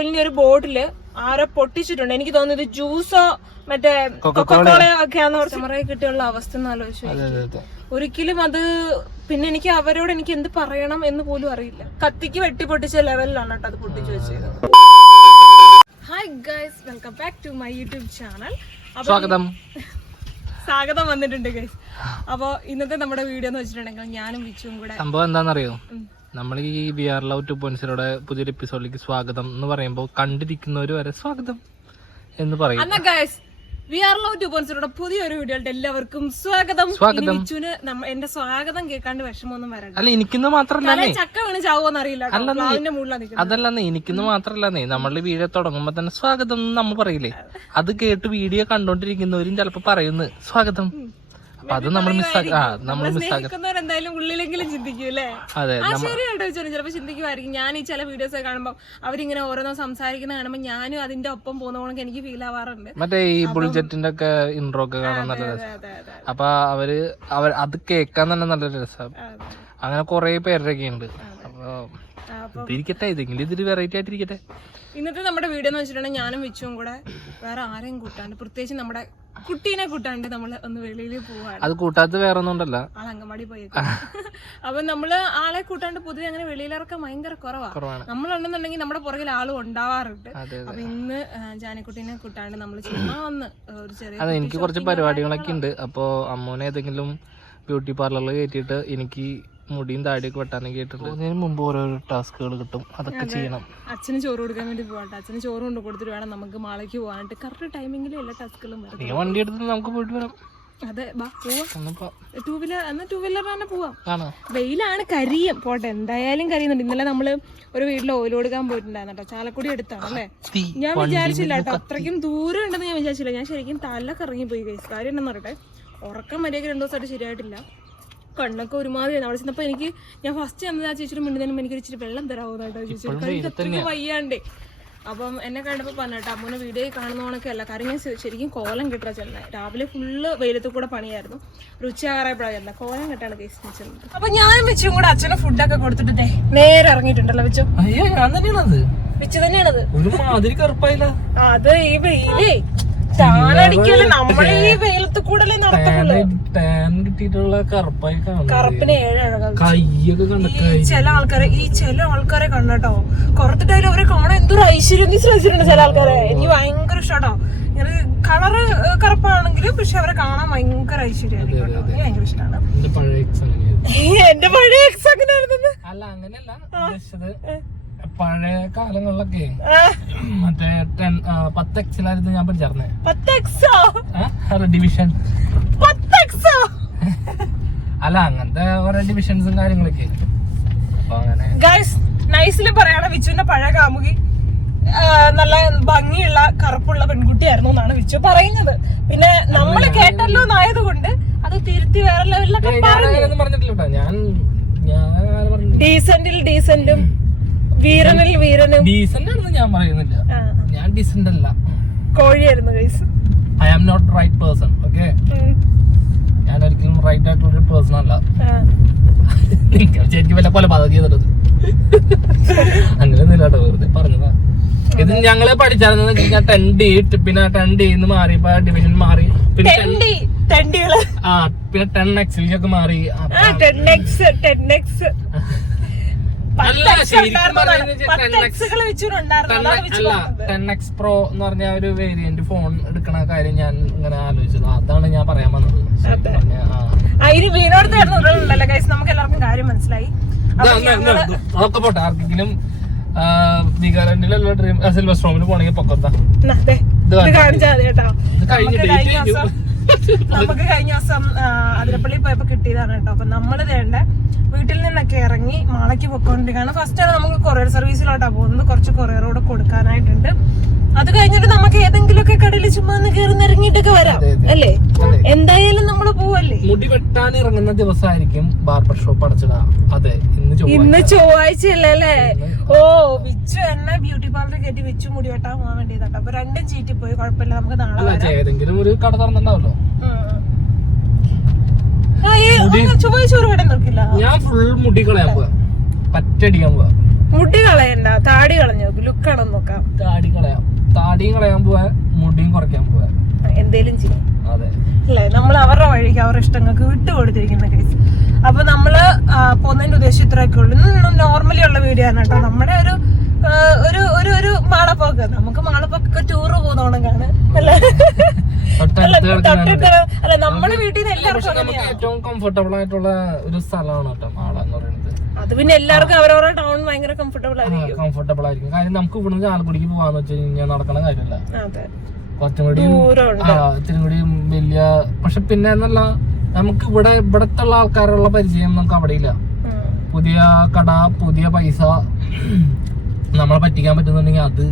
ഓയിലിന്റെ ഒരു ബോട്ടിൽ ആരോ പൊട്ടിച്ചിട്ടുണ്ട്. എനിക്ക് തോന്നുന്നത് ജ്യൂസോ മറ്റേ കൊക്കോളയോ ഒക്കെയാന്ന് കസ്റ്റമറെ കിട്ടിയുള്ള അവസ്ഥ എന്ന് ആലോചിച്ചു ഒരിക്കലും അത് പിന്നെ എനിക്ക് അവരോട് എനിക്ക് എന്ത് പറയണം എന്ന് പോലും അറിയില്ല. കത്തിക്ക് വെട്ടി പൊട്ടിച്ച ലെവലിലാണ് കേട്ടോ അത് പൊട്ടിച്ചു വെച്ചത്. Hi guys welcome back to my YouTube channel സ്വാഗതം. സ്വാഗതം വന്നിട്ടുണ്ട് ഗൈസ് അപ്പൊ ഇന്നത്തെ നമ്മുടെ വീഡിയോ എന്ന് വെച്ചിട്ടുണ്ടെങ്കിൽ ഞാനും വിച്ചും കൂടെ സംഭവം എന്താണെന്നറിയോ. നമ്മൾ ഈ വി ആർ ലവ് ടു പോയിന്റ്സിലൂടെ പുതിയൊരു എപ്പിസോഡിലേക്ക് സ്വാഗതം എന്ന് പറയുമ്പോൾ കണ്ടിരിക്കുന്നവർ വരെ സ്വാഗതം എന്ന് പറയും. വി ആർ ലവ് ടു പോയിന്റ്സിലൂടെ പുതിയൊരു വീഡിയോയുടെ എല്ലാവർക്കും സ്വാഗതം. സ്വാഗതം. ഇനി എന്റെ സ്വാഗതം കേൾക്കാണ്ട് വിഷമമൊന്നും വരണ്ട. അല്ല എനിക്കിന്ന് മാത്രല്ല ചക്ക വീണ് ചാവോന്ന് അറിയില്ല അതല്ലെന്നേ എനിക്കിന്ന് മാത്രല്ലന്നേ നമ്മളുടെ വീഡിയോ തുടങ്ങുമ്പോ തന്നെ സ്വാഗതം എന്ന് നമ്മൾ പറയില്ലേ? അത്. കേട്ട് വീഡിയോ കണ്ടോണ്ടിരിക്കുന്നവരും ചിലപ്പോ പറയുന്നു സ്വാഗതം. അപ്പൊ അത് നമ്മൾ മിസ്സാക്കി ആ നമ്മൾ മിസ്സാക്കി എന്തായാലും ഉള്ളിലെങ്കിലും ചിന്തിക്കും അല്ലേ അതെ ആ ശരിയായിട്ട് വെച്ചാൽ ചിലപ്പോൾ ചിന്തിക്കുമായിരിക്കും. ഞാൻ ഈ ചില വീഡിയോസ് ഒക്കെ കാണുമ്പോൾ അവരിങ്ങനെ ഓരോന്നോ സംസാരിക്കുന്ന കാണുമ്പോൾ ഞാനും അതിന്റെ ഒപ്പം പോകുന്ന എനിക്ക് ഫീൽ ആവാറുണ്ട്. മറ്റേ ഈ ബുൾജറ്റിന്റെ ഒക്കെ ഇൻട്രോ ഒക്കെ കാണാൻ നല്ല രസം. അപ്പൊ അവർ അവർ അത് കേൾക്കാൻ തന്നെ നല്ല രസം. അങ്ങനെ കൊറേ പേരൊക്കെ ഉണ്ട്. അപ്പൊ ഇതിരിക്കട്ടെ ഇതെങ്കിലും ഇതൊരു വെറൈറ്റി ആയിട്ടിരിക്കട്ടെ. ഇന്നത്തെ നമ്മുടെ വീഡിയോ എന്ന് വെച്ചിട്ടുണ്ടെങ്കിൽ ഞാനും വെച്ചും കൂടെ വേറെ ആരെയും കൂട്ടാണ്ട് പ്രത്യേകിച്ച് നമ്മുടെ കുട്ടീനെ കൂട്ടാണ്ട് നമ്മൾ ഒന്ന് വെളിയിൽ പോവാണ്. അത് കൂട്ടാത്ത വേറെ ഒന്നും ഉണ്ടല്ല. ആൾ അങ്കമാടി പോയേക്കും. അപ്പൊ നമ്മൾ ആളെ കൂട്ടാണ്ട് പൊതുവെ അങ്ങനെ വെളിയിലിറക്കം ഭയങ്കര കുറവാ. കുറവാണ്. നമ്മളുണ്ടെന്നുണ്ടെങ്കിൽ നമ്മുടെ പുറകിൽ ആളും ഉണ്ടാവാറുണ്ട്. അപ്പൊ ഇന്ന് ജാനക്കുട്ടീനെ ജാനിക്കുട്ടീനെ കൂട്ടാണ്ട് നമ്മൾ ചുമ്മാ വന്ന് ഒരു ചെറിയ അതെ എനിക്ക് കുറച്ച് പരിപാടികളൊക്കെ ഉണ്ട്. അപ്പോ അമ്മൂനെ ഏതെങ്കിലും ബ്യൂട്ടി പാർലറിൽ കയറ്റിയിട്ട് എനിക്ക് മുടിയും താടിയൊക്കെ വെട്ടാനൊക്കെ ആയിട്ടുണ്ട്. അതിന് മുമ്പ് ഓരോരോ ടാസ്കുകൾ കിട്ടും. അതൊക്കെ ചെയ്യണം. അച്ഛന് ചോറ് കൊടുക്കാൻ വേണ്ടി പോകട്ടെ. അച്ഛന് ചോറ് കൊണ്ട് കൊടുത്തിട്ട് വേണം നമുക്ക് മാളയ്ക്ക് പോകാനായിട്ട്. കറക്റ്റ് ടൈമിങ്ങിൽ എല്ലാ ടാസ്കുകളും നീ വണ്ടി എടുത്ത് നമുക്ക് പോയിട്ട് വരാം. അതെ ബാ പോവാം. എന്നിപ്പോ ടൂ വീലർ എന്നാ ടൂ വീലർ തന്നെ പോവാം. ആണോ? വെയിലാണ് കരിയും. പോട്ടെ എന്തായാലും കരിയുന്നുണ്ട്. ഇന്നലെ നമ്മൾ ഒരു വീട്ടിൽ ഓയിൽ കൊടുക്കാൻ പോയിട്ടുണ്ടായിരുന്നു കേട്ടോ. ചാലക്കുടി എടുത്താണ് അല്ലേ? ഞാൻ വിചാരിച്ചില്ല കേട്ടോ. അത്രയ്ക്കും ദൂരം ഉണ്ടെന്ന് ഞാൻ വിചാരിച്ചില്ല. ഞാൻ ശരിക്കും തല കറങ്ങി പോയി കാര്യം എന്താണെന്ന് പറയട്ടെ ഉറക്കം മര്യാദ രണ്ടു ദിവസമായിട്ട് ശരിയായിട്ടില്ല. കണ്ണൊക്കെ ഒരുമാതിരി അവിടെ ചെന്നപ്പോൾ എനിക്ക് ഞാൻ ഫസ്റ്റ് ചെന്നത് ആ ചേച്ചിയുടെ മുന്നിൽ എനിക്ക് ഇച്ചിരി വെള്ളം തരാവുന്ന കേട്ടോ ചേച്ചി. അത്രയ്ക്ക് വയ്യാണ്ടേ. അപ്പം എന്നെ കണ്ടപ്പോൾ പറഞ്ഞിട്ട് അമ്മൂനെ വീഡിയോ കാണുന്നവണൊക്കെ അല്ല. കാര്യം ഞാൻ ശരിക്കും കോലം കിട്ടാ ചെന്നത് രാവിലെ ഫുള്ള് വെയിലത്ത് കൂടെ പണിയായിരുന്നു. ഒരു ആറായപ്പോഴാണ് ചെന്നത് കോലം കിട്ടാണ് കേസ് ചെന്നത്. അപ്പൊ ഞാനും വെച്ചും കൂടെ അച്ഛന് ഫുഡൊക്കെ കൊടുത്തിട്ട് ദേ നേരെ ഇറങ്ങിയിട്ടുണ്ടല്ലോ വെച്ചു. അയ്യോ ഞാൻ തന്നെയാണത്. വെച്ച് തന്നെയാണത്. ഒരു മാതിരി കറുപ്പായില്ല. അത് ഈ വെയിലേ ചാണടിക്കൽ നമ്മളെ ഈ വെയിലത്ത് കൂടലേ നടത്തുള്ളൂ ടാൻ കിട്ടിയിട്ടുള്ള കറുപ്പായി കറുപ്പിന് ഏഴഴകം കയ്യൊക്കെ കണ്ട ചില ആൾക്കാരെ ഈ ചില ആൾക്കാരെ കണ്ടോ കുറത്തിട്ടായാലും അവരെ കാണാൻ എന്തൊരു ഐശ്വര്യം നീ ശ്രദ്ധിച്ചിട്ടുണ്ട് ചില ആൾക്കാരെ. എനിക്ക് ഭയങ്കര ഇഷ്ടാട്ടോ. ഇങ്ങനെ കളറ് കറുപ്പാണെങ്കിലും പക്ഷെ അവരെ കാണാൻ ഭയങ്കര ഐശ്വര്യമായിരിക്കും എനിക്ക് ഭയങ്കര ഇഷ്ടമാണ് എന്റെ പഴയ എക്സ് അങ്ങനെയായിരുന്നു. അല്ല അങ്ങനെയല്ല. പഴയ കാലങ്ങളിലൊക്കെ മറ്റേ ടെൻ പത്ത് എക്സിലായിരുന്നു ഞാൻ പഠിച്ചറിഞ്ഞേ പത്ത് എക്സോ ഡിവിഷൻ പത്ത് എക്സോ അല്ല അങ്ങനത്തെ ഓരോ ഡിവിഷൻസും കാര്യങ്ങളൊക്കെ. ഗൈസ് നൈസിൽ പറയാണ് വിച്ചുവിന്റെ പഴയ കാമുകി. നല്ല ഭംഗിയുള്ള കറുപ്പുള്ള പെൺകുട്ടിയായിരുന്നു എന്നാണ് വിച്ചു പറയുന്നത്. പിന്നെ നമ്മൾ കേട്ടല്ലോ എന്നായത് കൊണ്ട് അത് തിരുത്തി വേറെ ലെവലിലൊക്കെ അങ്ങനെയൊന്നും പറഞ്ഞിട്ടില്ല ഞാൻ ഡീസന്റിൽ ഡീസന്റും വീരനിൽ വീരനും. ഡീസന്റ് ആണെന്ന് ഞാൻ പറയുന്നില്ല. ഞാൻ ഡീസന്റ് അല്ല കോഴിയായിരുന്നു guys I am not right person okay ഞാൻ ഒരിക്കലും റൈറ്റ് ആയിട്ടുള്ള ഒരു പേഴ്സൺ അല്ല ശരിക്കും വല്ല കൊലപാതകം ചെയ്തിട്ടത് അങ്ങനെ ഒന്നുമില്ല കേട്ടോ വെറുതെ പറഞ്ഞതാ. ഇത് ഞങ്ങൾ പഠിച്ചായിരുന്നു ഞാൻ ടെൻ ഡി പിന്നെ ടെൻ ഡി മാറി ഇപ്പൊ ഡിവിഷൻ മാറി. പിന്നെ 10 തെണ്ടി ആ പിന്നെ ടെൻ എക്സിലേക്ക് മാറി. ടെൻ എക്സ് ടെൻ എക്സ് അല്ല ശരിക്കും പറഞ്ഞാൽ പത്ത് എക്സുകൾ വെച്ചിട്ടുണ്ടായിരുന്നു. അതാണ് വിച്ചു അല്ല പറഞ്ഞത് ടെൻ എക്സ് പ്രോ എന്ന് പറഞ്ഞ ഒരു വേരിയന്റ് ഫോൺ എടുക്കണ കാര്യം ഞാൻ ഇങ്ങനെ ആലോചിച്ചത്. അതാണ് ഞാൻ പറയാൻ വന്നത്. ഇനി വീണോടത്തായിരുന്നു ഗൈസ് നമുക്ക് എല്ലാവർക്കും കാര്യം മനസ്സിലായി. അതൊക്കെ പോട്ടെ. ആർക്കെങ്കിലും വികാരണ്ടിലുള്ള ഡ്രീം സിൽവർ സ്ട്രോമിൽ പോണെങ്കിൽ പൊക്കത്താ എന്നാ, ദേ, ഇത് ഇത് കാണിച്ചാൽ മതി കേട്ടോ. ഇത് കഴിഞ്ഞ് നമുക്ക് കഴിഞ്ഞ ദിവസം അതിരപ്പള്ളി പോയപ്പോ കിട്ടിയതാണ് കേട്ടോ. അപ്പൊ നമ്മൾ വേണ്ട വീട്ടിൽ നിന്നൊക്കെ ഇറങ്ങി മാളയ്ക്ക് പൊക്കോണ്ടിരിക്കുകയാണ് ഫസ്റ്റ് ആണ് നമുക്ക് കൊറിയർ സർവീസിലോട്ടാ പോകുന്നത്. കുറച്ച് കൊറിയറോട് കൊടുക്കാനായിട്ടുണ്ട്. അത് കഴിഞ്ഞിട്ട് നമുക്ക് ഏതെങ്കിലുമൊക്കെ കടയിൽ ചുമ്മാ കയറുന്നിറങ്ങിട്ടൊക്കെ ഇറങ്ങിയിട്ടൊക്കെ വരാം. അല്ലേ? എന്തായാലും നമ്മൾ പോവല്ലേ? മുടി വെട്ടാൻ ഇറങ്ങുന്ന ദിവസമായിരിക്കും ബാർബർ ഷോപ്പ് അടച്ചിടാ അതെ ഇന്ന് ചൊവ്വാഴ്ച. ഇന്ന് ചൊവ്വാഴ്ച അല്ലേ? ഓ വിച്ചു എന്നെ ബ്യൂട്ടി പാർലർ കയറ്റി വിച്ചു മുടി വെട്ടാൻ പോകാൻ വേണ്ടിയതാട്ടോ. അപ്പൊ രണ്ടും ചീറ്റി പോയി കുഴപ്പമില്ല നമുക്ക് നാളെ ഏതെങ്കിലും ഒരു കട തുറന്നിട്ടുണ്ടാവല്ലോ ചൊവ്വാഴ്ച ഒരു ഞാൻ ഫുൾ മുടി കളയാൻ പോവാ. പറ്റടിക്കാൻ പോവാ. മുടി കളയണ്ട താടി കളഞ്ഞു നോക്ക് ലുക്കാണെന്ന് നോക്കാം. താടി കളയാം. താടിയും കളയാൻ പോവാ മുടിയും കുറയ്ക്കാൻ പോവാ. എന്തേലും ചെയ്യും. അതെ. അല്ലേ? നമ്മൾ അവരുടെ വഴിക്ക് അവരുടെ ഇഷ്ടങ്ങൾക്ക് വിട്ടു കൊടുത്തിരിക്കുന്ന കേസ് അപ്പൊ നമ്മൾ പോകുന്നതിന്റെ ഉദ്ദേശം ഇത്രയൊക്കെ ഉള്ളൂ. ഇന്ന് നോർമലി ഉള്ള വീഡിയോ ആണ് കേട്ടോ. നമ്മുടെ ഒരു ഒരു ഒരു ഒരു മാളപ്പോക്ക്. നമുക്ക് മാളപ്പോക്കൊക്കെ ടൂറ് പോകുന്നോണക്കാണ് അല്ലേ? അല്ല നമ്മുടെ വീട്ടിൽ നിന്ന് എല്ലാവർക്കും ഏറ്റവും കംഫർട്ടബിൾ ആയിട്ടുള്ള ഒരു സ്ഥലമാണ് കേട്ടോ മാള എന്ന് പറയുന്നത്. അത് പിന്നെ എല്ലാവർക്കും അവരവരുടെ ടൗൺ ഭയങ്കര കംഫർട്ടബിൾ ആയിരിക്കും. കംഫർട്ടബിൾ ആയിരിക്കും. കാര്യം നമുക്ക് ഇവിടുന്ന് ആലക്കുടിക്ക് പോവാന്ന് വെച്ച് കഴിഞ്ഞാൽ നടക്കണ കാര്യമല്ല അതെ. കുറച്ചും കൂടി ദൂരമുണ്ട്. ആ ഇത്തിരി കൂടി വലിയ പക്ഷെ പിന്നെ എന്നല്ല നമുക്ക് ഇവിടെ ഇവിടത്തെ ഉള്ള ആൾക്കാരുള്ള പരിചയം നമുക്ക് അവിടെ ഇല്ല. പുതിയ കട പുതിയ പൈസ നമ്മളെ പറ്റിക്കാൻ പറ്റുന്നുണ്ടെങ്കിൽ അത്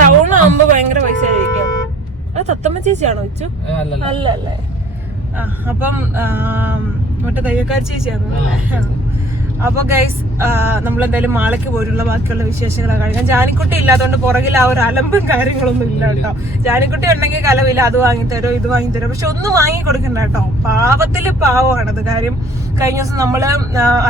ടൗൺ ആകുമ്പോ ഭയങ്കര പൈസ ആയിരിക്കും. അത് തത്തമ്മ ചേച്ചിയാണോ വെച്ചു അല്ല അല്ലേ അപ്പം മറ്റേ തയ്യക്കാർ ചേച്ചിയാണോ? അല്ലേ? അപ്പൊ ഗൈസ് നമ്മൾ എന്തായാലും മാളയ്ക്ക് പോയിട്ടുള്ള ബാക്കിയുള്ള വിശേഷങ്ങളൊക്കെ കാണിക്കാം ജാനിക്കുട്ടി ഇല്ലാത്തതുകൊണ്ട് പുറകിൽ ആ ഒരു അലമ്പും കാര്യങ്ങളൊന്നും ഇല്ല കേട്ടോ. ജാനിക്കുട്ടി ഉണ്ടെങ്കിൽ കലവില്ല അത് വാങ്ങിത്തരോ ഇത് വാങ്ങിത്തരോ പക്ഷെ ഒന്നും വാങ്ങി കൊടുക്കണ്ട കേട്ടോ. പാവത്തിൽ പാവമാണത്. കാര്യം കഴിഞ്ഞ ദിവസം നമ്മൾ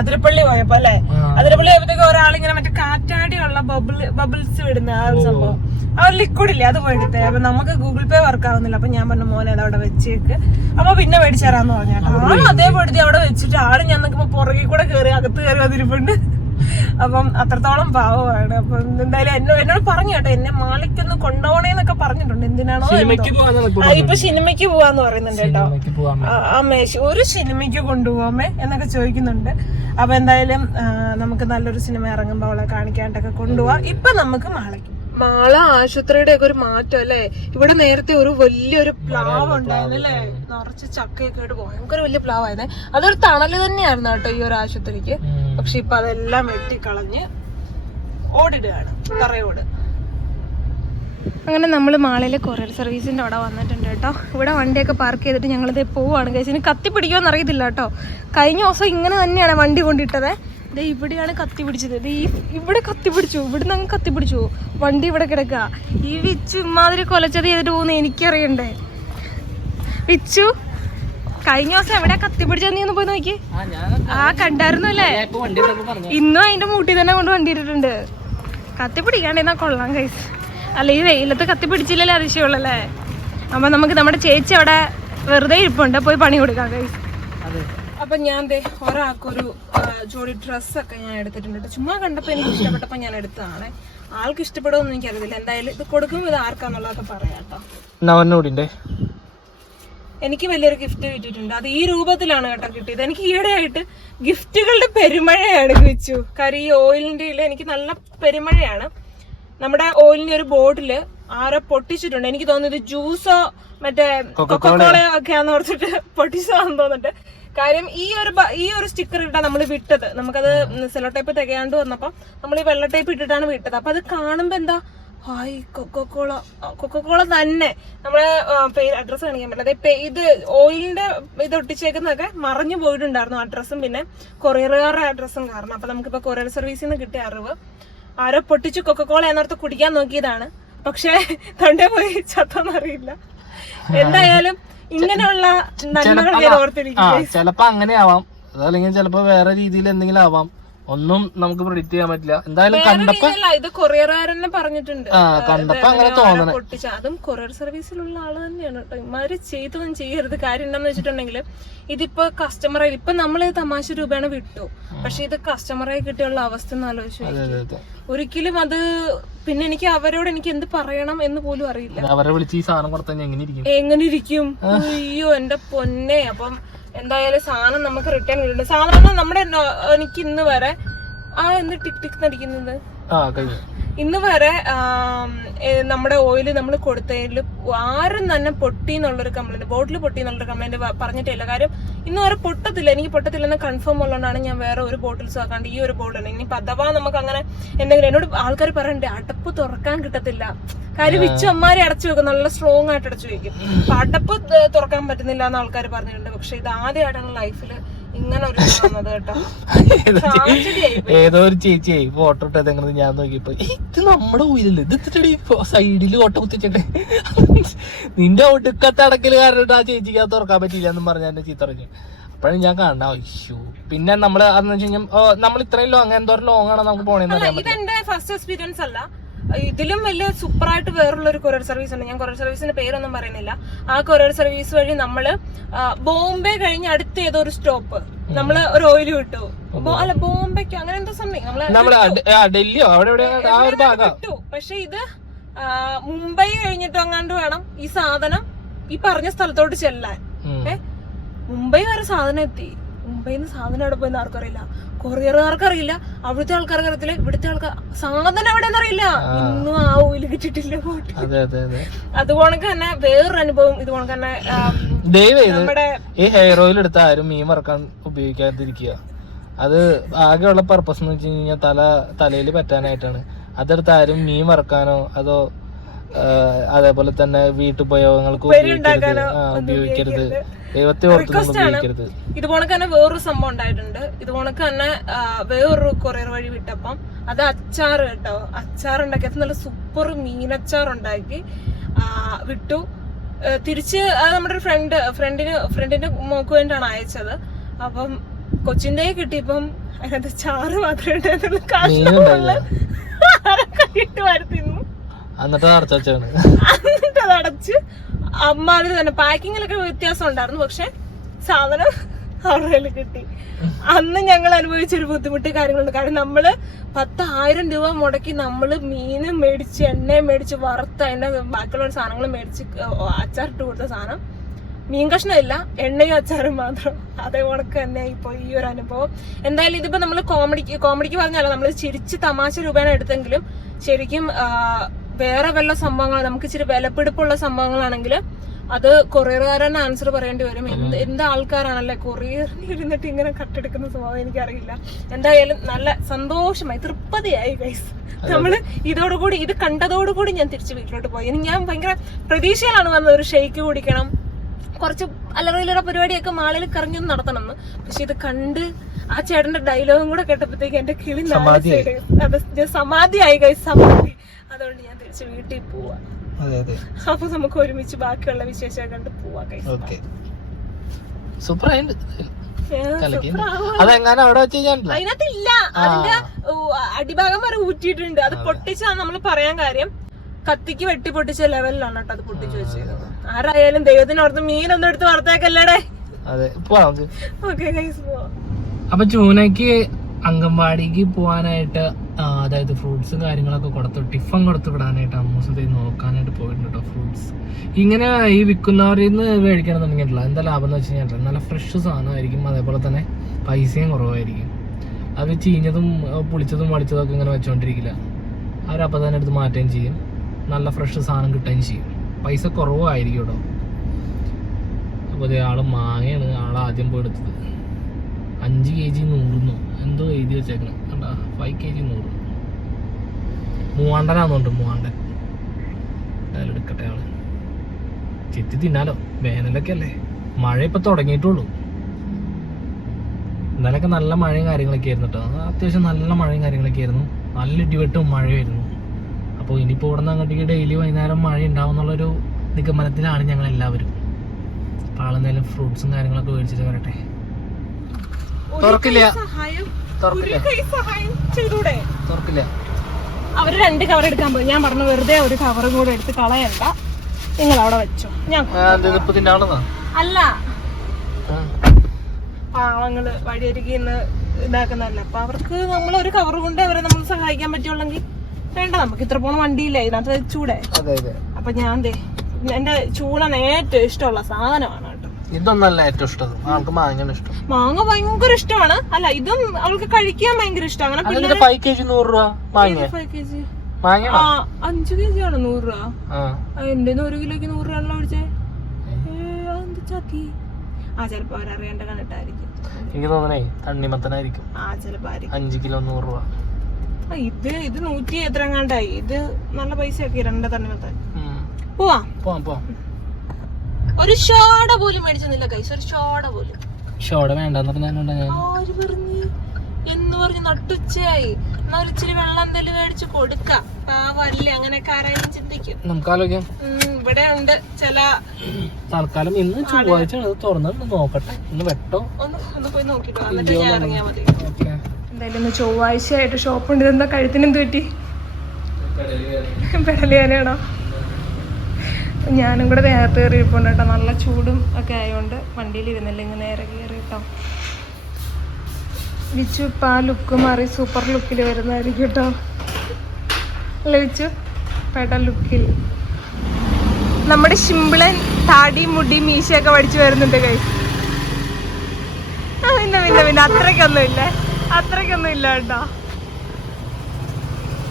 അതിരപ്പള്ളി പോയപ്പോ അല്ലെ. അതിരപ്പള്ളി പോയപ്പോഴത്തേക്ക് ഒരാളിങ്ങനെ മറ്റേ കാറ്റാടിയുള്ള ബബിൾ ബബിൾസ് വിടുന്ന ആ ഒരു സംഭവം. ആ ഒരു ലിക്വിഡ് ഇല്ലേ അത് പോയെടുത്തേ അപ്പൊ നമുക്ക് ഗൂഗിൾ പേ വർക്ക് ആവുന്നില്ല. അപ്പൊ ഞാൻ പറഞ്ഞു മോനെ അത് അവിടെ വെച്ചേക്ക്. അപ്പൊ പിന്നെ മേടിച്ചു തരാന്ന് പറഞ്ഞേട്ടോ ആളും അതേപോലെ അവിടെ വെച്ചിട്ട് ആൾ ഞാൻ നിൽക്കുമ്പോ പുറകെ കൂടെ കയറി അകത്ത് കയറി വന്നിരിപ്പുണ്ട് അപ്പം അത്രത്തോളം പാവമാണ്. അപ്പം എന്തായാലും എന്നോട് എന്നോട് പറഞ്ഞു കേട്ടോ എന്നെ മാളിക്കൊന്ന് കൊണ്ടോണേന്നൊക്കെ പറഞ്ഞിട്ടുണ്ട്. എന്തിനാണോ ഇപ്പൊ സിനിമയ്ക്ക് പോവാന്ന് പറയുന്നുണ്ട് കേട്ടോ. അമ്മേ ഒരു സിനിമയ്ക്ക് കൊണ്ടുപോകാമേ എന്നൊക്കെ ചോദിക്കുന്നുണ്ട്. അപ്പൊ എന്തായാലും നമുക്ക് നല്ലൊരു സിനിമ ഇറങ്ങുമ്പോൾ അവളെ കാണിക്കാണ്ടൊക്കെ കൊണ്ടുപോവാം. ഇപ്പൊ നമുക്ക് മാളയ്ക്ക് മാള ആശുപത്രിയുടെ ഒക്കെ ഒരു മാറ്റം അല്ലേ? ഇവിടെ നേരത്തെ ഒരു വലിയൊരു പ്ലാവ് ഉണ്ടായിരുന്നു അല്ലേ? നിറച്ച് ചക്കയൊക്കെ ആയിട്ട് ഭയങ്കര വലിയ പ്ലാവായിരുന്നേ. അതൊരു തണൽ തന്നെയായിരുന്നു കേട്ടോ ഈ ഒരു ആശുപത്രിക്ക്. പക്ഷെ ഇപ്പൊ അതെല്ലാം വെട്ടിക്കളഞ്ഞ് ഓടിടുകയാണ്. തറയോട്. അങ്ങനെ നമ്മൾ മാളയിലെ കൊറിയർ സർവീസിന്റെ അവിടെ വന്നിട്ടുണ്ട് കേട്ടോ. ഇവിടെ വണ്ടിയൊക്കെ പാർക്ക് ചെയ്തിട്ട് ഞങ്ങളിത് പോവുകയാണ് കഴിച്ച് ഇനി കത്തി പിടിക്കുമെന്ന് അറിയത്തില്ല കേട്ടോ. കഴിഞ്ഞ ദിവസം ഇങ്ങനെ തന്നെയാണ് വണ്ടി കൊണ്ടിട്ടത്. ദേ ഇവിടെയാണ് കത്തി പിടിച്ചത്. ദേ ഈ ഇവിടെ കത്തി പിടിച്ചു. ഇവിടുന്ന് അങ്ങ് കത്തി പിടിച്ചു. വണ്ടി ഇവിടെ കിടക്കുക ഈ വിച്ചു ഇമാതിരി കൊലച്ചത് ചെയ്തിട്ട് പോകുന്ന എനിക്കറിയണ്ടേ? വിച്ചു കഴിഞ്ഞ ദിവസം എവിടെ കത്തി പിടിച്ചത് നീ ഒന്ന് പോയി നോക്കി. ആ കണ്ടായിരുന്നു അല്ലേ ഇന്നും അതിന്റെ മൂട്ടി തന്നെ കൊണ്ട് വണ്ടി ഇട്ടിട്ടുണ്ട്. കത്തി പിടിക്കാണ്ടിരുന്നാ കൊള്ളാം കൈസ് അല്ല ഈ വെയിലത്ത് കത്തി പിടിച്ചില്ലല്ലേ അതിശയമുള്ളല്ലേ? അപ്പൊ നമുക്ക് നമ്മുടെ ചേച്ചി അവിടെ വെറുതെ ഇരിപ്പുണ്ട്. പോയി പണി കൊടുക്കാം കൈസ് അതെ. അപ്പൊ ഞാൻ ദേ ഒരാൾക്കൊരു ജോഡി ഡ്രസ്സൊക്കെ ഞാൻ എടുത്തിട്ടുണ്ട് ചുമ്മാ കണ്ടപ്പോ എനിക്ക് ഇഷ്ടപ്പെട്ടപ്പോ ഞാൻ എടുത്തതാണ്. ആൾക്ക് ഇഷ്ടപ്പെടുമെന്ന് എനിക്കറിയില്ല എന്തായാലും ഇത് കൊടുക്കുമ്പോൾ ഇത് ആർക്കാന്നുള്ളതൊക്കെ പറയാം കേട്ടോ എനിക്ക് വലിയൊരു ഗിഫ്റ്റ് കിട്ടിയിട്ടുണ്ട്. അത് ഈ രൂപത്തിലാണ് കേട്ടോ കിട്ടിയത്. എനിക്ക് ഈയിടെയായിട്ട് ഗിഫ്റ്റുകളുടെ പെരുമഴയാണ് വെച്ചു കാര്യം ഈ ഓയിലിന്റെ എനിക്ക് നല്ല പെരുമഴയാണ്. നമ്മുടെ ഓയിലിന്റെ ഒരു ബോട്ടിൽ ആരോ പൊട്ടിച്ചിട്ടുണ്ട്. എനിക്ക് തോന്നുന്നത് ജ്യൂസോ മറ്റേ കൊക്കക്കോളയോ ഒക്കെയാന്ന് ഓർത്തിട്ട് പൊട്ടിച്ചതാണെന്ന് തോന്നിട്ട് കാര്യം ഈ ഒരു ഈ ഒരു സ്റ്റിക്കർ ഇട്ടാ നമ്മൾ വിട്ടത്. നമുക്കത് സെലോ ടൈപ്പ് തികയാണ്ട് വന്നപ്പോൾ നമ്മൾ ഈ വെള്ള ടൈപ്പ് ഇട്ടിട്ടാണ് വിട്ടത്. അപ്പൊ അത് കാണുമ്പോ എന്താ? ഹായ് കൊക്കോക്കോള കൊക്കോക്കോള തന്നെ. നമ്മളെ പേര് അഡ്രസ്സ് കാണിക്കാൻ പറ്റില്ല. അതെ ഇത് ഓയിലിന്റെ ഇത് ഒട്ടിച്ചേക്കുന്നതൊക്കെ മറഞ്ഞു പോയിട്ടുണ്ടായിരുന്നു അഡ്രസ്സും പിന്നെ കൊറിയറുകാരുടെ അഡ്രസ്സും കാരണം. അപ്പൊ നമുക്കിപ്പോ കൊറിയർ സർവീസിൽ നിന്ന് കിട്ടിയ അറിവ്. ആരോ പൊട്ടിച്ച് കൊക്കോക്കോള എന്നോർത്ത് കുടിക്കാൻ നോക്കിയതാണ്. പക്ഷേ തൊണ്ടേ പോയി ചത്തോന്നറിയില്ല. എന്തായാലും ഇങ്ങനെയുള്ള ചിലപ്പോ അങ്ങനെ ആവാം അതല്ലെങ്കിൽ ചിലപ്പോ വേറെ രീതിയിൽ എന്തെങ്കിലും ആവാം. ഒന്നും നമുക്ക് പ്രിഡിക്ട് ചെയ്യാൻ പറ്റില്ല. എന്തായാലും കണ്ടപ്പോ ഇത് കൊറിയറുകാരനെ പറഞ്ഞിട്ടുണ്ട്. ആ കണ്ടപ്പോ അങ്ങനെ തോന്നണം. പൊട്ടിച്ച അതും കൊറിയർ സർവീസിലുള്ള ആൾ തന്നെയാണ് കേട്ടോ ഇമാര് ചെയ്തൊന്നും ചെയ്യരുത്. കാര്യം എന്താന്ന് വെച്ചിട്ടുണ്ടെങ്കിൽ ഇതിപ്പോ കസ്റ്റമറായി ഇപ്പൊ നമ്മൾ തമാശ രൂപയാണ് വിട്ടു. പക്ഷെ ഇത് കസ്റ്റമറായി കിട്ടിയുള്ള അവസ്ഥ എന്നാലോചിച്ചു ആലോചിച്ചു ഒരിക്കലും അത് പിന്നെ എനിക്ക് അവരോട് എനിക്ക് എന്ത് പറയണം എന്ന് പോലും അറിയില്ല. അവരെ വിളിച്ച് ഈ സാധനം കൊടുത്താൽ എങ്ങനെ ഇരിക്കും? എങ്ങനെ ഇരിക്കും അയ്യോ എന്റെ പൊന്നെ. അപ്പം എന്തായാലും സാധനം നമുക്ക് റിട്ടേൺ കിട്ടുന്നുണ്ട് സാധാരണ നമ്മുടെ എനിക്ക് ഇന്ന് വരെ ആ എന്ത് ടിക് ടിക് നടിക്കുന്നത് ഇന്ന് വരെ നമ്മുടെ ഓയിൽ നമ്മൾ കൊടുത്തതിൽ ആരും തന്നെ പൊട്ടി എന്നുള്ളൊരു കംപ്ലൈന്റ് ബോട്ടിൽ പൊട്ടി എന്നുള്ളൊരു കംപ്ലൈന്റ് പറഞ്ഞിട്ടില്ല. കാര്യം ഇന്ന് വരെ പൊട്ടത്തില്ല. എനിക്ക് പൊട്ടത്തില്ലെന്ന് കൺഫേം ഉള്ളതുകൊണ്ടാണ് ഞാൻ വേറെ ഒരു ബോട്ടിൽസ് ആക്കാണ്ട് ഈ ഒരു ബോട്ടിൽ ഇനി. അഥവാ നമുക്ക് അങ്ങനെ എന്തെങ്കിലും എന്നോട് ആൾക്കാർ പറയണ്ടേ അടപ്പ് തുറക്കാൻ കിട്ടത്തില്ല. കാര്യം വിച്ചു അമ്മാരെ അടച്ചു വെക്കും. നല്ല സ്ട്രോങ് ആയിട്ട് അടച്ചു വെക്കും. അപ്പൊ അടപ്പ് തുറക്കാൻ പറ്റുന്നില്ല എന്ന് ആൾക്കാർ പറഞ്ഞിട്ടുണ്ട്. പക്ഷെ ഇത് ആദ്യമായിട്ടാണ് ലൈഫിൽ ഏതോ ഒരു ചേച്ചി ഫോട്ടോ ഇട്ടത് എങ്ങനെ ഞാൻ നോക്കിയപ്പോ "ഏയ്, ഇത് നമ്മുടെ ഊരിലല്ലേ? ഇത് ഇത്തിരി സൈഡിൽ ഓട്ട കുത്തിച്ചിട്ട് നിന്റെ ഒടുക്കത്തെ അടക്കൽ കാരണം ആ ചേച്ചിക്ക് അത് തുറക്കാൻ പറ്റിയില്ല എന്ന് പറഞ്ഞ എന്നെ ചീത്ത പറഞ്ഞു. അപ്പോഴും ഞാൻ കാണണ്ട അയ്യോ. പിന്നെ നമ്മൾ അതെന്ന് വെച്ച് കഴിഞ്ഞാൽ നമ്മൾ ഇത്രയും ലോങ് എന്തോരം ലോങ് ആണ് നമുക്ക് പോണേന്ന് അറിയാം ഫസ്റ്റ് എക്സ്പീരിയൻസ് അല്ല. ഇതിലും വലിയ സൂപ്പർ ആയിട്ട് വേറുള്ള ഒരു കൊറിയർ സർവീസ് ഉണ്ട്. ഞാൻ കൊറിയർ സർവീസിന്റെ പേരൊന്നും പറയുന്നില്ല. ആ കൊറിയർ സർവീസ് വഴി നമ്മൾ ബോംബെ കഴിഞ്ഞ് അടുത്ത ഏതോ ഒരു സ്റ്റോപ്പ് നമ്മൾ ഒരു ഓയിൽ കിട്ടു ബോ- അല്ല ബോംബെക്ക് അങ്ങനെ എന്തോ സംതിങ് നമ്മൾ അവിടെ പക്ഷെ ഇത് മുംബൈ കഴിഞ്ഞിട്ട് അങ്ങാണ്ട് വേണം ഈ സാധനം ഈ പറഞ്ഞ സ്ഥലത്തോട്ട് ചെല്ലാൻ. മുംബൈ വരെ സാധനം എത്തി. മുംബൈന്ന് സാധനം സാധനം പോയി പോയെന്ന് ആർക്കറിയില്ല കൊറിയറുകാർക്ക് അറിയില്ല അവിടുത്തെ ആൾക്കാർക്ക് അറിയത്തില്ല ഇവിടുത്തെ ആൾക്കാർ സാധനം എവിടെയെന്ന് അറിയില്ല. ഇന്നും ആ ഓയിൽ കിട്ടിട്ടില്ല അതുപോലെ തന്നെ വേറൊരു അനുഭവം ഇതുപോലെ തന്നെ നമ്മുടെ ഈ ഹെയർ ഓയിൽ എടുത്ത ആരും മീൻ വറക്കാൻ ഉപയോഗിക്കാതിരിക്കുക. അത് ആകെയുള്ള പർപ്പസ് എന്ന് വെച്ച് കഴിഞ്ഞാൽ തല തലയിൽ പറ്റാനായിട്ടാണ്. അതെടുത്ത് ആരും മീൻ വറക്കാനോ അതോ അതേപോലെ തന്നെ വീട്ടുപയോഗങ്ങൾക്ക് ഉപയോഗിക്കരുത്. ഉപയോഗിക്കരുത്. ദൈവത്തെ ഓർത്തൊന്നും ഉപയോഗിക്കരുത്. ഇതുപോലെ തന്നെ വേറൊരു സംഭവം ഉണ്ടായിട്ടുണ്ട്. ഇതുപോലെ തന്നെ വേറൊരു കൊറിയർ വഴി വിട്ടപ്പം അത് അച്ചാർ കേട്ടോ. അച്ചാർ ഉണ്ടാക്കി. അത് നല്ല സൂപ്പർ മീനച്ചാർ ഉണ്ടാക്കി വിട്ടു. തിരിച്ച് അത് നമ്മുടെ ഒരു ഫ്രണ്ട് ഫ്രണ്ടിന് ഫ്രണ്ടിന്റെ മോക്ക് വേണ്ടിയാണ് അയച്ചത്. അപ്പം കൊച്ചിന്റെ കിട്ടിയപ്പം അതിനകത്ത് ചാറ് മാത്രമേ ഉണ്ടായിരുന്നുള്ളൂ. കാശ് ആരൊക്കെ വരുത്തിന്നു എന്നിട്ട് അടച്ചു എന്നിട്ട് അത് അടച്ച് അമ്മ അതിൽ തന്നെ പാക്കിങ്ങിലൊക്കെ വ്യത്യാസം ഉണ്ടായിരുന്നു പക്ഷെ സാധനം അവരുടെ കിട്ടി. അന്ന് ഞങ്ങൾ അനുഭവിച്ച ഒരു ബുദ്ധിമുട്ട് കാര്യങ്ങളുണ്ട്. കാരണം നമ്മൾ പത്തായിരം രൂപ മുടക്കി നമ്മൾ മീനും മേടിച്ച് എണ്ണയും മേടിച്ച് വറുത്ത് അതിന്റെ ബാക്കിയുള്ള സാധനങ്ങൾ മേടിച്ച് അച്ചാറിട്ട് കൊടുത്ത സാധനം. മീൻ കഷ്ണമില്ല എണ്ണയും അച്ചാറും മാത്രം. അതേ കണക്ക് തന്നെ ഇപ്പൊ ഈ ഒരു അനുഭവം. എന്തായാലും ഇതിപ്പോ നമ്മൾ കോമഡിക്ക് കോമഡിക്ക് പറഞ്ഞല്ല നമ്മൾ ചിരിച്ച് തമാശ രൂപേണ എടുത്തെങ്കിലും ശരിക്കും വേറെ വല്ല സംഭവങ്ങൾ നമുക്ക് ഇച്ചിരി വിലപിടിപ്പുള്ള സംഭവങ്ങളാണെങ്കിൽ അത് കൊറിയറുകാരൻ ആൻസർ പറയേണ്ടി വരും. എന്ത് എന്ത് ആൾക്കാരാണല്ലേ? കൊറിയറിന് ഇരുന്നിട്ട് ഇങ്ങനെ കട്ടെടുക്കുന്ന സ്വഭാവം എനിക്കറിയില്ല. എന്തായാലും നല്ല സന്തോഷമായി തൃപ്തിയായി ഗൈസ് നമ്മൾ ഇതോടുകൂടി ഇത് കണ്ടതോടുകൂടി ഞാൻ തിരിച്ച് വീട്ടിലോട്ട് പോയി. ഇനി ഞാൻ ഭയങ്കര പ്രതീക്ഷയിലാണ് വന്നത് ഒരു ഷെയ്ക്ക് കുടിക്കണം. കുറച്ച് അല്ലറയിലറ പരിപാടിയൊക്കെ മാളിൽ കറങ്ങി നടത്തണം എന്ന്. പക്ഷെ ഇത് കണ്ട് ആ ചേട്ടന്റെ ഡയലോഗും കൂടെ കേട്ടപ്പോഴത്തേക്ക് എന്റെ കിളി സമാധി സമാധിയായി. സമാധി ആയി ഗൈസ് സമാധി. അതുകൊണ്ട് ഞാൻ തിരിച്ച് വീട്ടിൽ പോവാ. അതെ അതെ. അപ്പൊ നമുക്ക് ഒരുമിച്ച് ബാക്കിയുള്ള വിശേഷം കണ്ട് പോവാ ഗൈസ് ഓക്കെ. സൂപ്പർ ആയിട്ട് കലക്കി അതെങ്ങനെ അവിടെ വെച്ച് കഴിഞ്ഞാൽ ഇല്ല അതിന്റെ അടിഭാഗം വരെ ഊറ്റിയിട്ടുണ്ട്. അത് പൊട്ടിച്ചാണ് നമ്മൾ പറയാൻ കാര്യം. കത്തിക്ക് വെട്ടി പൊട്ടിച്ച ലെവലിലാണ് കേട്ടോ അത് പൊട്ടിച്ചു വെച്ചത്. ആരായാലും ദൈവത്തിനോർത്ത് മീനൊന്നും എടുത്ത് വളർത്തേക്കല്ലേ അതെ പോവാം നമുക്ക്. ഓക്കെ ഗൈസ് പോവാം. അപ്പൊ ചൂനയ്ക്ക് അംഗൻവാടിക്ക് പോകാനായിട്ട് അതായത് ഫ്രൂട്ട്സും കാര്യങ്ങളൊക്കെ കൊടുത്തു ടിഫൻ കൊടുത്തു വിടാനായിട്ട് അമ്മൂസത്തെ നോക്കാനായിട്ട് പോയിട്ടുണ്ട് ഫ്രൂട്ട്സ് ഇങ്ങനെ ഈ വിൽക്കുന്നവരിൽ നിന്ന് മേടിക്കണം തുടങ്ങിയിട്ടില്ല എന്താ ലാഭം എന്ന് വെച്ച് കഴിഞ്ഞാൽ നല്ല ഫ്രഷ് സാധനമായിരിക്കും അതേപോലെ തന്നെ പൈസയും കുറവായിരിക്കും. അത് ചീഞ്ഞതും പുളിച്ചതും ഒക്കെ ഇങ്ങനെ വെച്ചുകൊണ്ടിരിക്കില്ല അവരപ്പം തന്നെ എടുത്ത് മാറ്റുകയും ചെയ്യും. നല്ല ഫ്രഷ് സാധനം കിട്ടുകയും ചെയ്യും. പൈസ കുറവായിരിക്കും കേട്ടോ അപ്പോൾ ആൾ മാങ്ങയാണ് ആൾ ആദ്യം പോയി എടുത്തത്. അഞ്ച് കെ ജി നൂറുന്നോ. എന്തോ എഴുതി വെച്ചേക്കണം. കണ്ടാ ഫൈവ് കെ ജി നൂറ് മൂവാണ്ടനാന്നുണ്ട് മൂവാണ്ടൻ. എടുക്കട്ടെ ആൾ. ചെത്തി തിന്നാലോ. വേനലൊക്കെ അല്ലേ? മഴ ഇപ്പൊ തുടങ്ങിയിട്ടുള്ളൂ. ഇന്നലൊക്കെ നല്ല മഴയും കാര്യങ്ങളൊക്കെ ആയിരുന്നു കേട്ടോ അത്യാവശ്യം നല്ല മഴയും കാര്യങ്ങളൊക്കെ ആയിരുന്നു. നല്ല ഇടിവെട്ടും മഴയായിരുന്നു അപ്പോൾ ഇനിയിപ്പോൾ ഇവിടെ നിന്ന് അങ്ങോട്ടേക്ക് ഡെയിലി വൈകുന്നേരം മഴ ഉണ്ടാവും എന്നുള്ളൊരു നിഗമനത്തിലാണ് ഞങ്ങൾ എല്ലാവരും അപ്പോൾ ആളെന്തായാലും ഫ്രൂട്ട്സും കാര്യങ്ങളൊക്കെ മേടിച്ചിട്ട് വരട്ടെ. തുറക്കില്ല. തുറക്കില്ല. അവർ രണ്ട് കവർ എടുക്കാൻ പോയി. ഞാൻ പറഞ്ഞു വെറുതെ ഒരു കവറും കൂടെ എടുത്ത് കളയണ്ട. നിങ്ങൾ അവിടെ വെച്ചോ. ഞാൻ അല്ല. പാവങ്ങൾ വഴിയരികി ഇന്ന് ഇതാക്കുന്നതല്ല. അപ്പൊ അവർക്ക് നമ്മൾ ഒരു കവർ കൊണ്ട് അവരെ നമ്മൾ സഹായിക്കാൻ പറ്റുള്ളെങ്കിൽ വേണ്ട. നമുക്ക് ഇത്ര പോണ വണ്ടിയില്ലേ? ഇതിനകത്ത് വെച്ചൂടെ? അപ്പൊ ഞാൻ എന്റെ ചൂളൻ ഏറ്റവും ഇഷ്ടമുള്ള സാധനമാണ്. ഇതൊന്നല്ല ഏറ്റവും ഇഷ്ടം. ആൾക്ക് മാങ്ങ ഇഷ്ടം. മാങ്ങ ഭയങ്കര ഇഷ്ടമാണ്. അല്ല ഇതും അവൾക്ക് കഴിക്കാൻ ഭയങ്കര ഇഷ്ടം. അങ്ങനെ ഫൈവ് കെ ജി നൂറ് രൂപ മാങ്ങ ഫൈവ് കെ ജി ആ അഞ്ചു കെ ജി ആണ് നൂറ് രൂപ. എന്റെ ഒരു കിലോക്ക് നൂറ് രൂപ മേടിച്ചേ. ചാത്തി ആ ചിലപ്പോ അവരറിയാണ്ട് കണ്ടിട്ടായിരിക്കും എനിക്ക് തോന്നണേ തണ്ണിമത്തനായിരിക്കും. ആ ചിലപ്പോ അഞ്ചു കിലോ നൂറ് രൂപ. ഇത് ഇത് നൂറ്റി എത്ര എങ്ങാണ്ടായി ഇത് നല്ല പൈസ ഒക്കെ രണ്ട് തണ്ണിമത്തൻ. പോവാ. പോവാം പോവാം. ഒരു ഷോട പോലും മേടിച്ചില്ല കൈസ് ഒരു ഷോട പോലും. ഷോട വേണ്ടെന്ന് പറഞ്ഞാലുണ്ട് ഞാൻ ആര് പറഞ്ഞു? എന്ന് പറഞ്ഞ് നട്ടുച്ചയായി. എന്നാ ഒരു ഇച്ചിരി വെള്ളം എന്തെങ്കിലും മേടിച്ച് കൊടുക്കാം. പാവല്ലേ അങ്ങനെയൊക്കെ ആരായാലും ചിന്തിക്കും. നമുക്ക് ആലോചിക്കാം. ഉം, ഇവിടെ ഉണ്ട് ചില തൽക്കാലം ഇന്ന് ചൊവ്വാഴ്ച തുറന്നിട്ട് നോക്കട്ടെ. ഇന്ന് വെട്ടോ? ഒന്ന് ഒന്ന് പോയി നോക്കിട്ടോ എന്നിട്ട് ഞാൻ ഇറങ്ങിയാ മതി. ഓക്കെ. എന്തായാലും ഇന്ന് ചൊവ്വാഴ്ച ആയിട്ട് ഷോപ്പ് ഉണ്ട് എന്താ കഴുത്തിന് എന്ത് പറ്റി പെടലിയാനാണോ ഞാനും കൂടെ നേരത്തെ കയറി കേട്ടോ. നല്ല ചൂടും ഒക്കെ ആയതുകൊണ്ട് വണ്ടിയിൽ ഇരുന്നില്ല ഇങ്ങനെ നേരെ കയറി കേട്ടോ വിച്ചു ഇപ്പം ആ ലുക്ക് മാറി സൂപ്പർ ലുക്കിൽ വരുന്നതായിരിക്കും കേട്ടോ. അല്ലേ വിച്ചു? പെട ലുക്കിൽ നമ്മുടെ ശിമ്പിളൻ താടി മുടി മീശയൊക്കെ പഠിച്ചു വരുന്നുണ്ട് കൈ പിന്നെ പിന്നെ പിന്നെ അത്രയ്ക്കൊന്നും ഇല്ല. അത്രയ്ക്കൊന്നും ഇല്ല കേട്ടോ.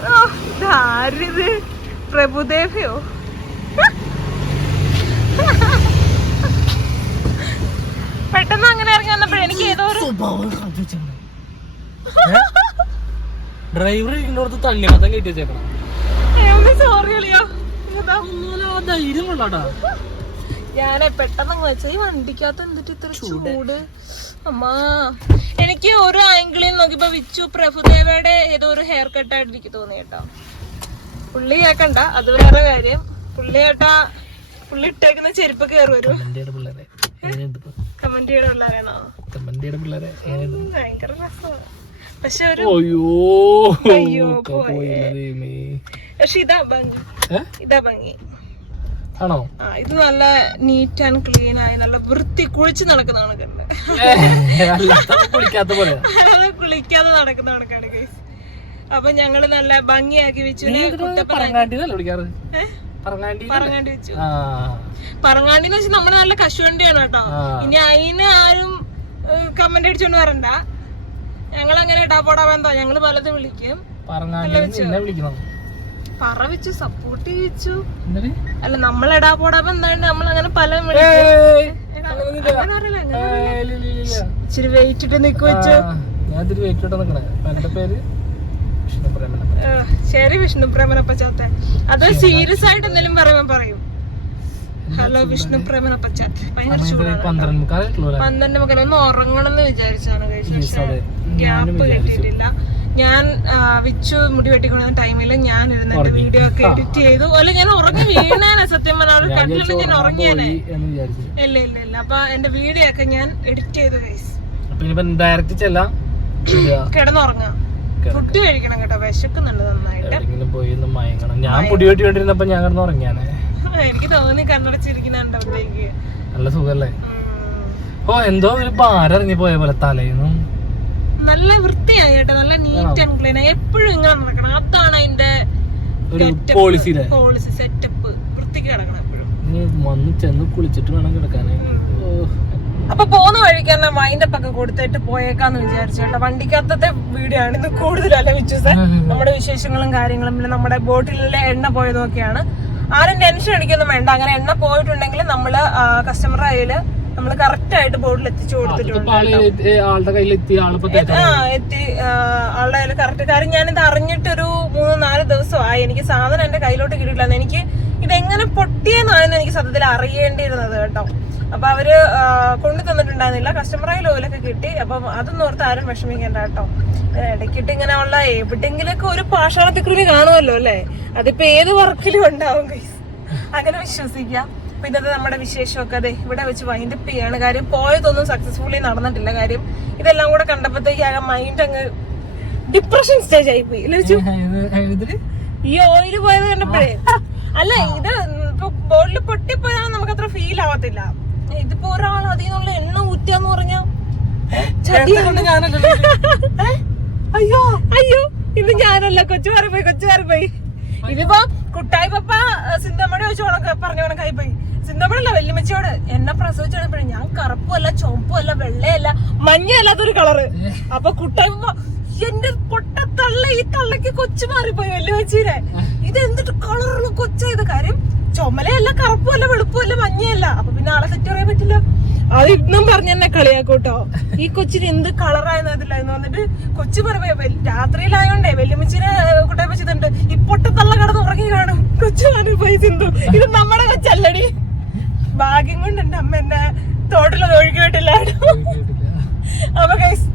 ഓ, ഇതാരിത്? പ്രഭുദേവയോ? പെട്ടെന്ന് അങ്ങനെ ഇറങ്ങി വന്നപ്പോഴേ എനിക്ക് ഏതോ ഒരു ഡ്രൈവർ ഇരിക്കുന്നിടത്ത് തണ്ണിമത്തം കയറ്റി വെച്ചേക്കണം. സോറി അളിയോ. ധൈര്യം കൊള്ളാടാ. ഞാനേ പെട്ടെന്ന് അങ്ങ് വെച്ച ഈ വണ്ടിക്കകത്ത് എന്തിട്ട് ഇത്ര ചൂട്. അമ്മാ. എനിക്ക് ഒരു ആംഗിളിൽ നോക്കിയപ്പോ വിച്ചു പ്രഭുദേവയുടെ ഏതോ ഒരു ഹെയർ കട്ടായിട്ട് എനിക്ക് തോന്നി കേട്ടോ. പുള്ളി കേക്കണ്ട. അത് വേറെ കാര്യം. പുള്ളി കേട്ടാ പുള്ളി ഇട്ടേക്കുന്ന ചെരുപ്പ് കയറി വരും. കമന്റിയുടെ പിള്ളേരെ? ഭയങ്കര രസമാണ്. പക്ഷെ ഒരു അയ്യോ. പക്ഷെ ഇതാ ഭംഗി? ഇതാ ഭംഗി. ആണോ? ഇത് നല്ല നീറ്റ് ആൻഡ് ക്ലീൻ ആയി നല്ല വൃത്തി കുളിച്ച് നടക്കുന്ന കണക്കുണ്ട്. കുളിക്കാതെ നടക്കുന്ന കണക്കാണ് അപ്പൊ ഞങ്ങൾ നല്ല ഭംഗിയാക്കി വെച്ചു വിളിക്കാറ്? പറങ്ങാണ്ടി പറങ്ങാണ്ടി വെച്ചു. പറങ്ങാണ്ടി എന്ന് വെച്ചാൽ നമ്മുടെ നല്ല കശുവണ്ടിയാണ് കേട്ടോ. ഇനി അതിന് ആരും കമന്റ് അടിച്ചോണ്ട് വരണ്ട. ഞങ്ങൾ അങ്ങനെ ഇടാപോടാ വേണ്ട ഞങ്ങൾ പലതും വിളിക്കും. പറ വെച്ചു സപ്പോർട്ട് ചെയ്യിച്ചു? അല്ല നമ്മൾ ഇടാപോടാ എന്താണ് നമ്മൾ അങ്ങനെ പല. ഇച്ചിരി വെയിറ്റ് ഇട്ട് നിക്ക് വെച്ചു. ഞാൻ വെയിറ്റ് ഇട്ട് നിക്കണേ. എന്റെ പേര് ശരി വിഷ്ണു പ്രേമനപ്പച്ചാത്തെ അത് സീരിയസ് ആയിട്ട് എന്തെങ്കിലും പറയുമ്പോ പറയും. ഹലോ വിഷ്ണു പ്രേമനപ്പച്ചാത്ത് ഭയങ്കര ചൂടാണ് പന്ത്രണ്ട് മുക്കാൽ. ഒന്ന് ഉറങ്ങണമെന്ന് വിചാരിച്ചാണ് ഗ്യാപ്പ്. കിട്ടിയിട്ടില്ല. ഞാൻ വിച്ചു മുടി വെട്ടിക്കൊണ്ട ടൈമിൽ ഞാൻ ഇരുന്ന് എന്റെ വീഡിയോ ഒക്കെ എഡിറ്റ് ചെയ്തു. അല്ല ഞാൻ ഉറങ്ങി വീണേനെ സത്യം പറഞ്ഞാൽ കണ്ടില്ല ഞാൻ ഉറങ്ങിയേനെ. ഇല്ല ഇല്ല ഇല്ല. അപ്പൊ എന്റെ വീഡിയോ ഒക്കെ ഞാൻ എഡിറ്റ് ചെയ്തു ഇനിയിപ്പോ ഡയറക്റ്റ് ചെല്ലാം കിടന്നുറങ്ങാം. ഫുഡ് കഴിക്കണം കേട്ടോ വിശക്കുന്നുണ്ട് നന്നായിട്ട്. പോയി ഒന്ന് മയങ്ങണം. ഞാൻ മുടി വെട്ടിക്കൊണ്ടിരുന്നപ്പോ ഞാൻ കിടന്ന് ഉറങ്ങിയാനെ. എനിക്ക് തോന്നി കണ്ണടച്ചിരിക്കുന്നുണ്ടത്തേക്ക് നല്ല സുഖല്ലേ? ഓ എന്തോ ഒരു ഭാരം ഇറങ്ങി പോയ പോലെ തലേന്നും. നല്ല വൃത്തിയായി കേട്ടോ നല്ല നീറ്റ് ആൻഡ് ക്ലീൻ എപ്പോഴും ഇങ്ങനെ നടക്കണം. അതാണ് അതിന്റെ പോളിസിയിലെ പോളിസി സെറ്റപ്പ് വൃത്തിക്ക് കിടക്കണം എപ്പോഴും. വന്ന് ചെന്ന് കുളിച്ചിട്ട് വേണം കിടക്കാനേ അപ്പൊ പോകുന്ന വഴിക്ക് തന്നെ വൈൻഡപ്പ് ഒക്കെ കൊടുത്തിട്ട് പോയേക്കാന്ന് വിചാരിച്ചു കേട്ടോ. വണ്ടിക്കകത്തെ വീഡിയോ ആണ് ഇത് കൂടുതലല്ല വിശ്വസ നമ്മുടെ വിശേഷങ്ങളും കാര്യങ്ങളും പിന്നെ നമ്മുടെ ബോട്ടിലെ എണ്ണ പോയതൊക്കെയാണ്. ആരും ടെൻഷൻ അടിക്കൊന്നും വേണ്ട. അങ്ങനെ എണ്ണ പോയിട്ടുണ്ടെങ്കിൽ നമ്മൾ കസ്റ്റമർ കയ്യിൽ നമ്മൾ കറക്റ്റ് ആയിട്ട് ബോട്ടിൽ എത്തിച്ചു കൊടുത്തിട്ടുണ്ട് ആ എത്തി ആളുടെ കയ്യിൽ കറക്റ്റ് കാര്യം ഞാനിത് അറിഞ്ഞിട്ടൊരു മൂന്ന് നാല് ദിവസമായി. എനിക്ക് സാധനം എന്റെ കയ്യിലോട്ട് കിട്ടിയിട്ടില്ല എനിക്ക് ഇതെങ്ങനെ പൊട്ടിയെന്നാണ് എനിക്ക് സത്യത്തിൽ അറിയേണ്ടിയിരുന്നത് കേട്ടോ. അപ്പൊ അവർ കൊണ്ടു തന്നിട്ടുണ്ടായിരുന്നില്ല. കസ്റ്റമറായി ലോലൊക്കെ കിട്ടി. അപ്പം അതൊന്നും ഓർത്ത് ആരും വിഷമിക്കണ്ട കേട്ടോ. ഇടയ്ക്കിട്ട് ഇങ്ങനെ ഉള്ള എവിടെങ്കിലൊക്കെ ഒരു പാഷാണത്തിക്കുറി കാണുമല്ലോ അല്ലേ? അതിപ്പോ ഏത് വർക്കിലും ഉണ്ടാവും. അങ്ങനെ വിശ്വസിക്കാം. അപ്പൊ ഇന്നത്തെ നമ്മുടെ വിശേഷമൊക്കെ അതെ ഇവിടെ വെച്ച് വൈൻഡ് അപ്പ് ചെയ്യാണ് കാര്യം. പോയതൊന്നും സക്സസ്ഫുള്ളി നടന്നിട്ടില്ല കാര്യം. ഇതെല്ലാം കൂടെ കണ്ടപ്പോഴത്തേക്ക് ആകെ മൈൻഡ് അങ്ങ് ഡിപ്രഷൻ സ്റ്റേജ് ആയി പോയി ഈ ഓയിൽ പോയത് കണ്ടപ്പോഴേ. അല്ല ഇത് ഇപ്പൊ ബോളിൽ പൊട്ടിപ്പോയാൽ നമുക്ക് അത്ര ഫീൽ ആവത്തില്ല. ഇതിപ്പോ ഒരാൾ അതിൽ നിന്നുള്ള എണ്ണ ഊറ്റാന്ന് പറഞ്ഞാ? കൊണ്ട് അയ്യോ. അയ്യോ ഇത് ഞാനല്ല. കൊച്ചു പോയി കൊച്ചു പോയി ഇതിപ്പോ കുട്ടായി പപ്പ സിന്തമ്മടി വെച്ച് കണക്ക് പറഞ്ഞ കണക്കായി പോയി സിന്തമ്മടല്ല വല്യമ്മച്ചിയോട്. എന്നെ പ്രസവിച്ചപ്പോഴും ഞാൻ കറുപ്പല്ല ചുവപ്പല്ല വെള്ളയല്ല മഞ്ഞയല്ലാത്തൊരു കളറ്. അപ്പൊ കുട്ടായി പപ്പ എന്റെ പൊട്ട തള്ള ഈ തള്ളക്ക് കൊച്ചു മാറിപ്പോയി വല്യമ്മച്ചീനെ. ഇത് എന്നിട്ട് കളറുള്ള കൊച്ചായത് കാര്യം ചുമലയല്ല കറുപ്പല്ല വെളുപ്പല്ല മഞ്ഞയല്ല. അപ്പൊ പിന്നെ ആളെ തെറ്റ് പറയാൻ പറ്റില്ല. അത് ഇന്നും പറഞ്ഞ തന്നെ കളിയാക്കൂട്ടോ. ഈ കൊച്ചിന് എന്ത് കളറായെന്നതില്ലായിരുന്നു വന്നിട്ട് കൊച്ചു പറയുമ്പോ രാത്രിയിലായോണ്ടേ വെല്ലുമിച്ചിനെ കുട്ടിയെ വെച്ചിട്ടുണ്ട് ഈ പൊട്ടത്തള്ള കടന്ന് ഉറങ്ങി കാണും. കൊച്ചു പറഞ്ഞു പോയി സിന്ധു ഇത് നമ്മുടെ കൊച്ചല്ലടി. ഭാഗ്യം കൊണ്ട് എന്റെ അമ്മ എന്നെ തോട്ടിലൊന്നും ഒഴുകി വിട്ടില്ലായിരുന്നു അപ്പൊ ഗൈസ്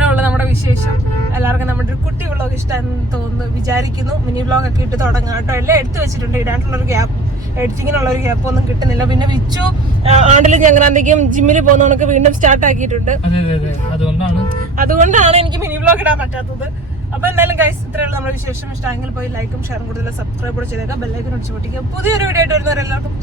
ഇത്ര ഉള്ള നമ്മുടെ വിശേഷം. എല്ലാവർക്കും നമ്മുടെ ഒരു കുട്ടി വ്ളോഗ് ഇഷ്ടമെന്ന് തോന്നുന്നു വിചാരിക്കുന്നു. മിനി വ്ളോഗ് ഒക്കെ ഇട്ട് തുടങ്ങാം കേട്ടോ. എല്ലാം എടുത്തു വെച്ചിട്ടുണ്ട്. ഇടാനുള്ളൊരു ഗ്യാപ്പ് എഡിറ്റിങ്ങിനുള്ള ഒരു ഗ്യാപ്പ് ഒന്നും കിട്ടുന്നില്ല. പിന്നെ വിച്ചു ആണ്ടിൽ ആണ്ടിലും ഞങ്ങറാന്തേക്കും ജിമ്മിൽ പോകുന്ന കണക്ക് വീണ്ടും സ്റ്റാർട്ട് ആക്കിയിട്ടുണ്ട്. അതെ അതെ അതെ. അതുകൊണ്ടാണ്. അതുകൊണ്ടാണ് എനിക്ക് മിനി വ്ളോഗ് ഇടാൻ പറ്റാത്തത്. അപ്പൊ എന്തായാലും ഗൈസ് ഇത്രയുള്ള നമ്മുടെ വിശേഷം. ഇഷ്ടമെങ്കിൽ പോയി ലൈക്കും ഷെയറും കൂടുതൽ സബ്സ്ക്രൈബ് കൂടെ ചെയ്തേക്കാം. ബെല്ലൈക്കൻ അടിച്ചു പൊട്ടിക്കുക. പുതിയൊരു വീഡിയോ ആയിട്ട് വരുന്നവരെല്ലാവർക്കും